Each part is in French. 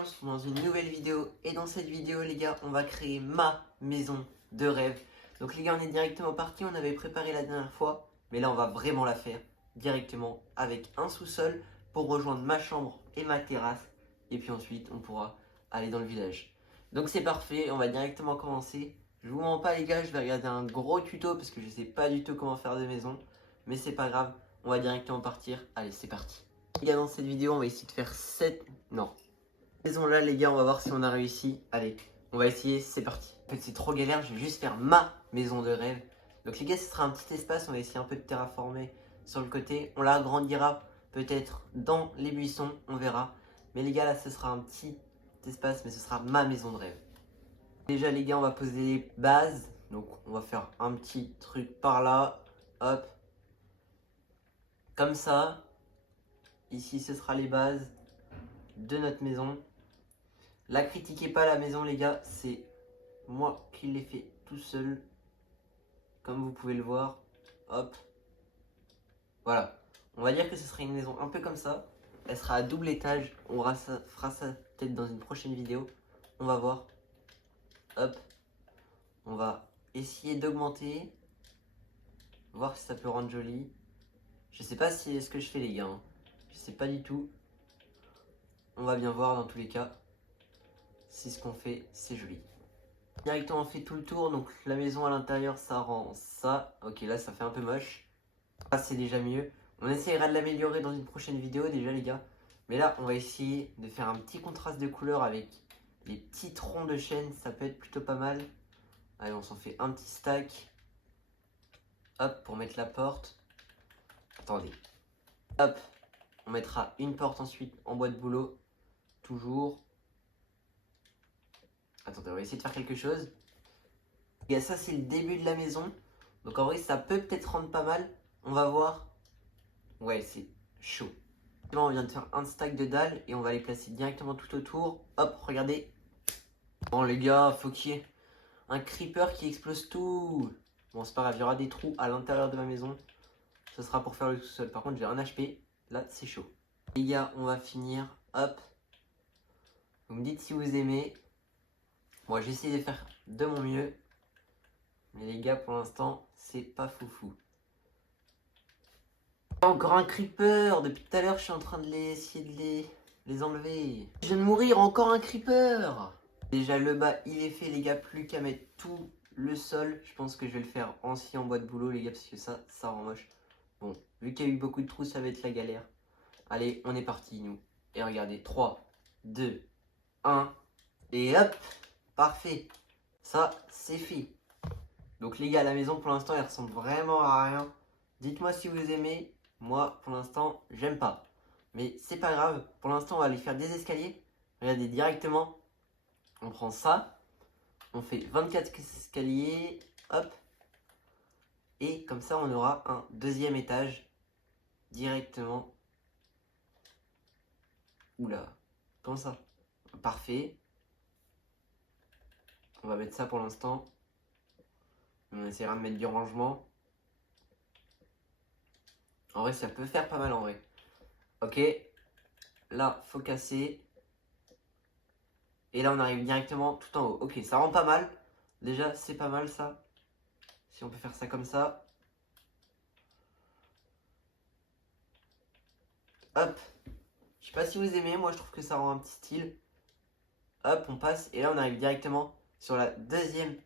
on se retrouve dans une nouvelle vidéo. Et dans cette vidéo, les gars, on va créer ma maison de rêve. Donc les gars, on est directement parti, on avait préparé la dernière fois. Mais là, on va vraiment la faire directement avec un sous-sol pour rejoindre ma chambre et ma terrasse. Et puis ensuite, on pourra aller dans le village. Donc c'est parfait, on va directement commencer. Je vous mens pas les gars, je vais regarder un gros tuto parce que je sais pas du tout comment faire de maison. Mais c'est pas grave, on va directement partir. Allez, c'est parti. Les gars, dans cette vidéo, on va essayer de faire 7... Non. Maison là, les gars, on va voir si on a réussi. Allez, on va essayer, c'est parti. En fait, c'est trop galère, je vais juste faire ma maison de rêve. Donc les gars, ce sera un petit espace, on va essayer un peu de terraformer sur le côté. On l'agrandira peut-être dans les buissons, on verra. Mais les gars, là, ce sera un petit espace, mais ce sera ma maison de rêve. Déjà les gars, on va poser les bases. Donc on va faire un petit truc par là. Hop. Comme ça. Ici, ce sera les bases de notre maison. La critiquez pas la maison les gars, c'est moi qui l'ai fait tout seul. Comme vous pouvez le voir. Hop. Voilà. On va dire que ce sera une maison un peu comme ça. Elle sera à double étage. On fera ça peut-être dans une prochaine vidéo. On va voir. Hop. On va essayer d'augmenter. Voir si ça peut rendre joli. Je sais pas si est ce que je fais les gars. Hein. Je sais pas du tout. On va bien voir dans tous les cas. Si ce qu'on fait, c'est joli. Directement on fait tout le tour. Donc la maison à l'intérieur, ça rend ça. Ok, là ça fait un peu moche. Ah, c'est déjà mieux. On essaiera de l'améliorer dans une prochaine vidéo déjà les gars. Mais là, on va essayer de faire un petit contraste de couleur avec les petits troncs de chêne. Ça peut être plutôt pas mal. Allez, on s'en fait un petit stack. Hop, pour mettre la porte. Attendez. Hop, on mettra une porte ensuite en bois de bouleau. Toujours. Attendez, on va essayer de faire quelque chose. Et ça, c'est le début de la maison. Donc en vrai, ça peut peut-être rendre pas mal. On va voir. Ouais, c'est chaud. Là, on vient de faire un stack de dalles et on va les placer directement tout autour. Hop, regardez. Bon les gars, faut qu'il y ait un creeper qui explose tout. Bon, c'est pas grave, il y aura des trous à l'intérieur de ma maison. Ce sera pour faire le sous-sol. Par contre, j'ai un HP. Là, c'est chaud. Les gars, on va finir. Hop. Vous me dites si vous aimez. Moi, j'essaie de faire de mon mieux. Mais les gars, pour l'instant, c'est pas foufou. Encore un creeper. Depuis tout à l'heure, je suis en train de essayer de les enlever. Je viens de mourir, encore un creeper. Déjà, le bas, il est fait, les gars. Plus qu'à mettre tout le sol. Je pense que je vais le faire en bois de boulot, les gars, parce que ça rend moche. Bon, vu qu'il y a eu beaucoup de trous, ça va être la galère. Allez, on est parti, nous. Et regardez, 3, 2, 1. Et hop, parfait. Ça, c'est fait. Donc les gars, la maison, pour l'instant, elle ressemble vraiment à rien. Dites-moi si vous aimez. Moi, pour l'instant, j'aime pas. Mais c'est pas grave. Pour l'instant, on va aller faire des escaliers. Regardez, directement, on prend ça. On fait 24 escaliers. Hop. Et comme ça, on aura un deuxième étage directement. Oula, comme ça. Parfait. On va mettre ça pour l'instant. On essaiera de mettre du rangement. En vrai, ça peut faire pas mal en vrai. Ok. Là, faut casser. Et là, on arrive directement tout en haut. Ok, ça rend pas mal. Déjà, c'est pas mal ça. Si on peut faire ça comme ça. Hop. Je sais pas si vous aimez. Moi, je trouve que ça rend un petit style. Hop, on passe. Et là, on arrive directement sur la deuxième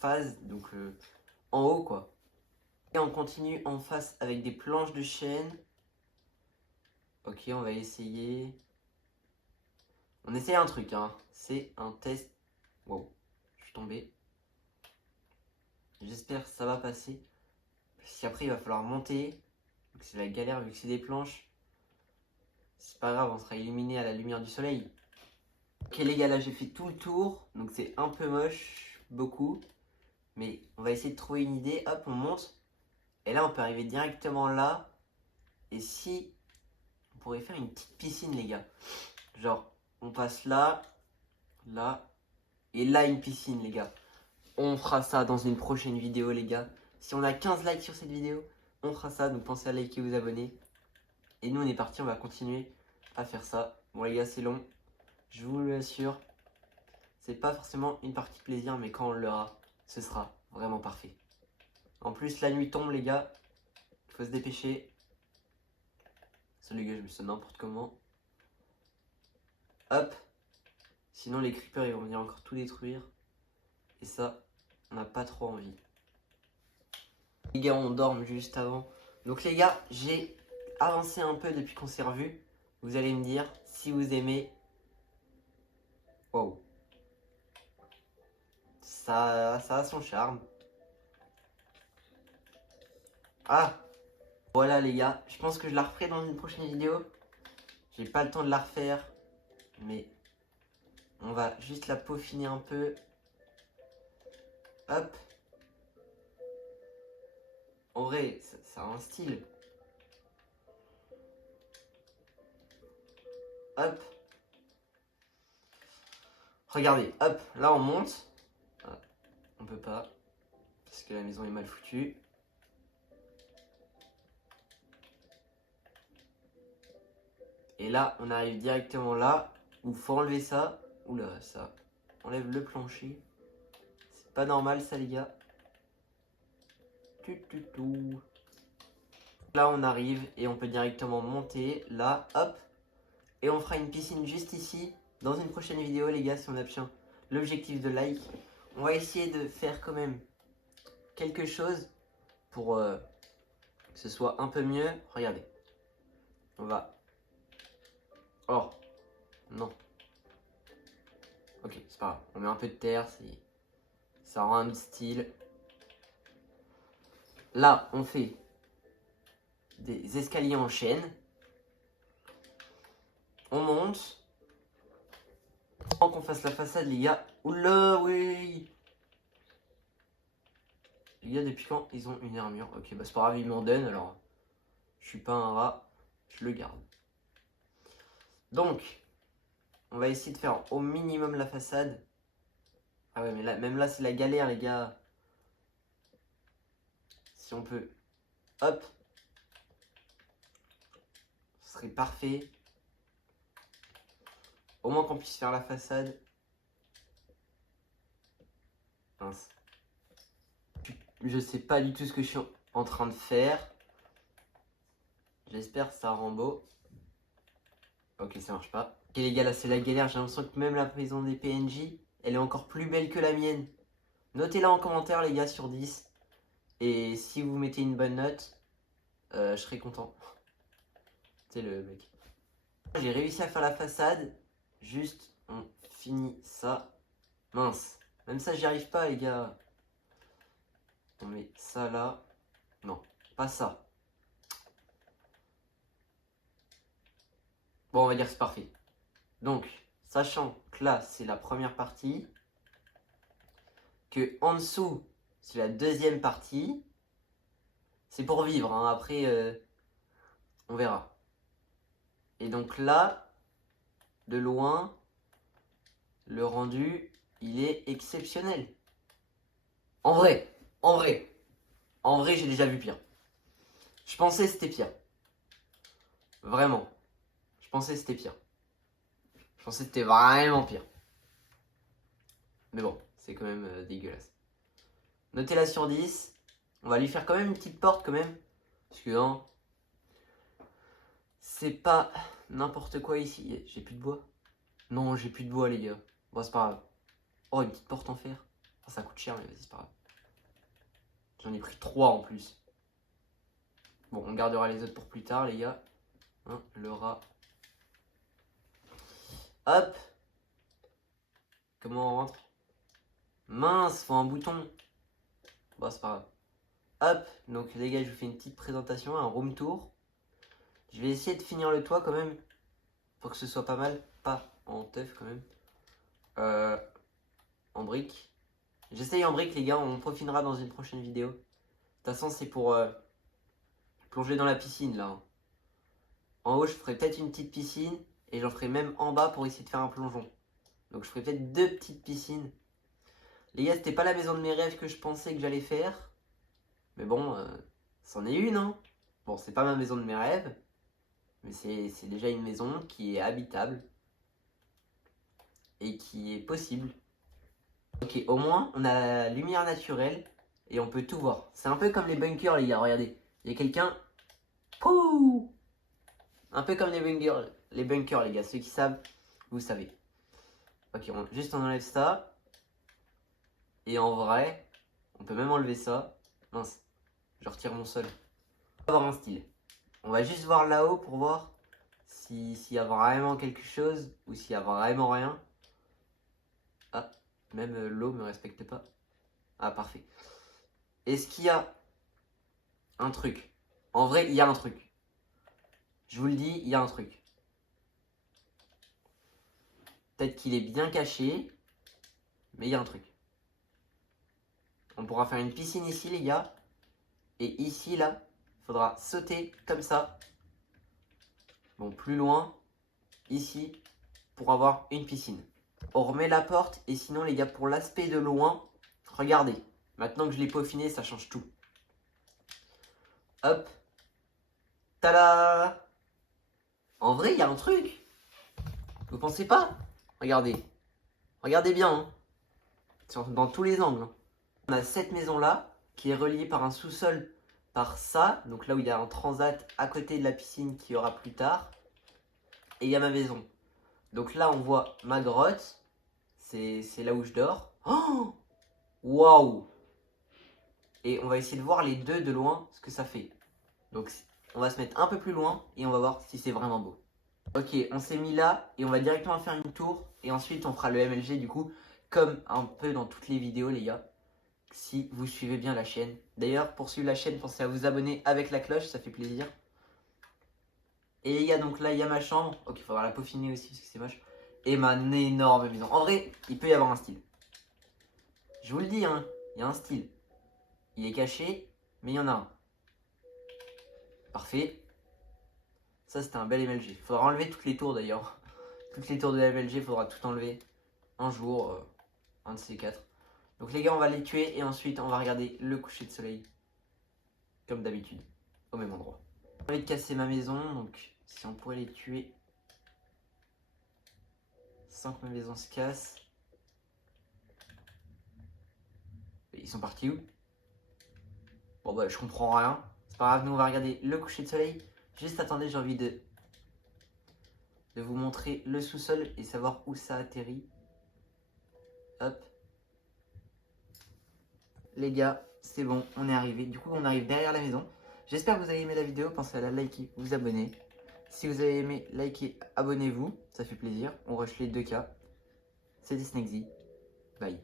phase. Donc, en haut, quoi. Et on continue en face avec des planches de chêne. Ok, on va essayer. On essaye un truc, hein. C'est un test. Wow, je suis tombé. J'espère que ça va passer. Parce qu'après, il va falloir monter. C'est la galère vu que c'est des planches. C'est pas grave, on sera illuminé à la lumière du soleil. Ok les gars, là j'ai fait tout le tour. Donc c'est un peu moche, beaucoup. Mais on va essayer de trouver une idée. Hop, on monte. Et là, on peut arriver directement là. Et si... On pourrait faire une petite piscine, les gars. Genre, on passe là, là, et là, une piscine, les gars. On fera ça dans une prochaine vidéo, les gars. Si on a 15 likes sur cette vidéo, on fera ça. Donc, pensez à liker et vous abonner. Et nous, on est parti, on va continuer à faire ça. Bon, les gars, c'est long. Je vous l'assure, c'est pas forcément une partie plaisir, mais quand on l'aura, ce sera vraiment parfait. En plus, la nuit tombe, les gars. Il faut se dépêcher. Ça, les gars, je me sens n'importe comment. Hop. Sinon, les creepers, ils vont venir encore tout détruire. Et ça, on n'a pas trop envie. Les gars, on dorme juste avant. Donc, les gars, j'ai avancé un peu depuis qu'on s'est revus. Vous allez me dire si vous aimez. Wow. Ça a son charme. Ah, voilà les gars, je pense que je la referai dans une prochaine vidéo. J'ai pas le temps de la refaire, mais on va juste la peaufiner un peu. Hop. En vrai, ça a un style. Hop. Regardez, hop, là on monte. Ah, on peut pas, parce que la maison est mal foutue. Et là, on arrive directement là, où faut enlever ça. Oula, ça enlève le plancher. C'est pas normal ça les gars. Là on arrive et on peut directement monter. Là, hop. Et on fera une piscine juste ici. Dans une prochaine vidéo les gars, si on obtient l'objectif de like. On va essayer de faire quand même quelque chose pour que ce soit un peu mieux. Regardez. On va... Oh, non. Ok, c'est pas grave. On met un peu de terre, ça rend un autre style. Là, on fait des escaliers en chaîne. On monte. Avant qu'on fasse la façade, les gars. Oula, oui. Les gars, depuis quand ils ont une armure? Ok, bah c'est pas grave, ils m'en donnent alors. Je suis pas un rat, je le garde. Donc, on va essayer de faire au minimum la façade. Ah ouais, mais là, même là, c'est la galère, les gars. Si on peut, hop, ce serait parfait. Au moins qu'on puisse faire la façade. Mince. Je sais pas du tout ce que je suis en train de faire. J'espère que ça rend beau. Ok, ça marche pas. Ok les gars, là c'est la galère. J'ai l'impression que même la maison des PNJ, elle est encore plus belle que la mienne. Notez-la en commentaire les gars sur 10. Et si vous mettez une bonne note, je serai content. C'est le mec. J'ai réussi à faire la façade. Juste, on finit ça. Mince. Même ça, j'y arrive pas, les gars. On met ça là. Non, pas ça. Bon, on va dire que c'est parfait. Donc, sachant que là, c'est la première partie. Que en dessous, c'est la deuxième partie. C'est pour vivre, hein. Après, on verra. Et donc là, de loin, le rendu, il est exceptionnel. En vrai, en vrai, en vrai, j'ai déjà vu pire. Je pensais que c'était pire. Vraiment. Je pensais que c'était pire. Je pensais que c'était vraiment pire. Mais bon, c'est quand même dégueulasse. Notez-la sur 10. On va lui faire quand même une petite porte quand même. Parce que non, c'est pas n'importe quoi ici. J'ai plus de bois. Non, j'ai plus de bois les gars. Bon, c'est pas grave. Oh, une petite porte en fer. Oh, ça coûte cher, mais vas-y, c'est pas grave. J'en ai pris 3 en plus. Bon, on gardera les autres pour plus tard, les gars. Hein, le rat. Hop. Comment on rentre? Mince, faut un bouton. Bon, c'est pas grave. Hop. Donc, les gars, je vous fais une petite présentation, un room tour. Je vais essayer de finir le toit quand même. Pour que ce soit pas mal. Pas en teuf quand même. En briques. J'essaye en briques, les gars. On peaufinera dans une prochaine vidéo. De toute façon, c'est pour plonger dans la piscine là. En haut, je ferai peut-être une petite piscine. Et j'en ferai même en bas pour essayer de faire un plongeon. Donc, je ferai peut-être 2 petites piscines. Les gars, c'était pas la maison de mes rêves que je pensais que j'allais faire. Mais bon, c'en est une, hein. Bon, c'est pas ma maison de mes rêves. Mais c'est déjà une maison qui est habitable. et qui est possible. Ok, au moins on a la lumière naturelle et on peut tout voir. C'est un peu comme les bunkers les gars, regardez. Il y a quelqu'un. Pouh! Un peu comme les bunkers les gars, ceux qui savent, vous savez. Ok, juste on enlève ça. Et en vrai, on peut même enlever ça. Mince, je retire mon sol. On va avoir un style. On va juste voir là-haut pour voir s'il y a vraiment quelque chose ou s'il y a vraiment rien. Ah, même l'eau me respecte pas. Ah, parfait. Est-ce qu'il y a un truc? En vrai, il y a un truc. Je vous le dis, il y a un truc. Peut-être qu'il est bien caché, mais il y a un truc. On pourra faire une piscine ici, les gars. Et ici, là, il faudra sauter comme ça. Bon, plus loin, ici, pour avoir une piscine. On remet la porte et sinon, les gars, pour l'aspect de loin, regardez. Maintenant que je l'ai peaufiné, ça change tout. Hop. Tada! En vrai, il y a un truc. Vous pensez pas? Regardez. Regardez bien. Hein. Dans tous les angles. On a cette maison-là qui est reliée par un sous-sol par ça. Donc là où il y a un transat à côté de la piscine qu'il y aura plus tard. Et il y a ma maison. Donc là, on voit ma grotte. C'est là où je dors. Oh! Waouh! Et on va essayer de voir les deux de loin, ce que ça fait. Donc on va se mettre un peu plus loin et on va voir si c'est vraiment beau. Ok, on s'est mis là et on va directement faire une tour. Et ensuite on fera le MLG du coup, comme un peu dans toutes les vidéos les gars. Si vous suivez bien la chaîne. D'ailleurs, pour suivre la chaîne, pensez à vous abonner avec la cloche, ça fait plaisir. Et les gars, donc là il y a ma chambre. Ok, il faudra la peaufiner aussi parce que c'est moche. Et ma énorme maison. En vrai, il peut y avoir un style. Je vous le dis, hein, il y a un style. Il est caché, mais il y en a un. Parfait. Ça, c'était un bel MLG. Il faudra enlever toutes les tours d'ailleurs. Toutes les tours de la MLG, il faudra tout enlever. Un jour, un de ces quatre. Donc les gars, on va les tuer et ensuite on va regarder le coucher de soleil. Comme d'habitude, au même endroit. J'ai envie de casser ma maison, donc si on pourrait les tuer sans que ma maison se casse. Ils sont partis où? Bon bah je comprends rien. C'est pas grave, nous on va regarder le coucher de soleil. Juste attendez, j'ai envie de vous montrer le sous-sol et savoir où ça atterrit. Hop. Les gars, c'est bon, on est arrivé. Du coup, on arrive derrière la maison. J'espère que vous avez aimé la vidéo. Pensez à la liker, vous abonner. Si vous avez aimé, likez, abonnez-vous. Ça fait plaisir. On rush les 2K. C'était Snakezy. Bye.